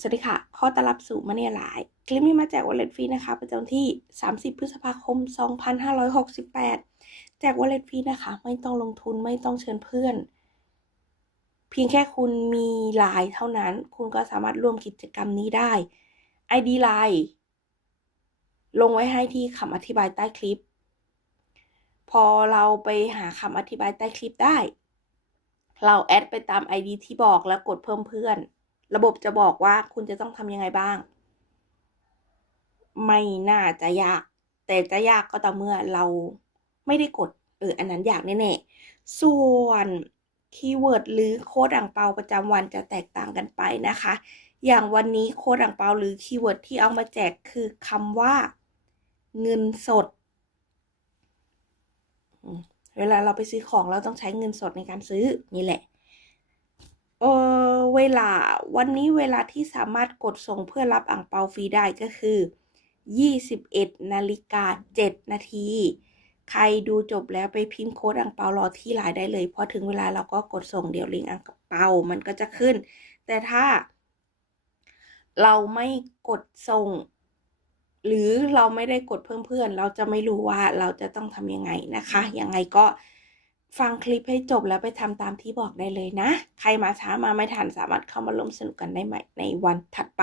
สวัสดีค่ะขอต้อนรับสู่มาเนียหลาย คลิปนี้มาแจกวอลเล็ตฟรีนะคะ ประจำที่ 30 พฤษภาคม 2568 แจกวอลเล็ตฟรีนะคะ ไม่ต้องลงทุนไม่ต้องเชิญเพื่อน เพียงแค่คุณมีไลน์เท่านั้น คุณก็สามารถร่วมกิจกรรมนี้ได้ ID ไลน์ลงไว้ให้ที่คำอธิบายใต้คลิป พอเราไปหาคำอธิบายใต้คลิปได้ เราแอดไปตาม ID ที่บอกแล้วกดเพิ่มเพื่อน ระบบจะบอกว่าคุณจะต้องทำยังไงบ้าง ไม่น่าจะยาก แต่จะยากก็ต่อเมื่อเราไม่ได้กด เออ อันนั้นยากแน่ๆ ส่วนคีย์เวิร์ดหรือโค้ดอ่างเปาประจำวันจะแตกต่างกันไปนะคะ อย่างวันนี้โค้ดอ่างเปาหรือคีย์เวิร์ดที่เอามาแจกคือคำว่า เงินสด เวลาเราไปซื้อของเราต้องใช้เงินสดในการซื้อนี่แหละ เวลาวันนี้เวลาที่สามารถกดส่งเพื่อรับอ่างเปาฟรีได้ก็คือ 21นาฬิกา7นาที ใครดูจบแล้วไปพิมพ์โค้ดอ่างเปารอที่ไลน์ได้เลย พอถึงเวลาเราก็กดส่งเดี๋ยวลิงก์อ่างเปา มันก็จะขึ้น แต่ถ้า เราไม่กดส่ง หรือเราไม่ได้กดเพิ่มเพื่อน เราจะไม่รู้ว่าเราจะต้องทำยังไงนะคะ ยังไงก็ ฟังคลิปให้จบแล้วไปทำตามที่บอกได้เลยนะ ใครมาช้ามาไม่ทันสามารถเข้ามาร่วมสนุกกันได้ใหม่ในวันถัดไป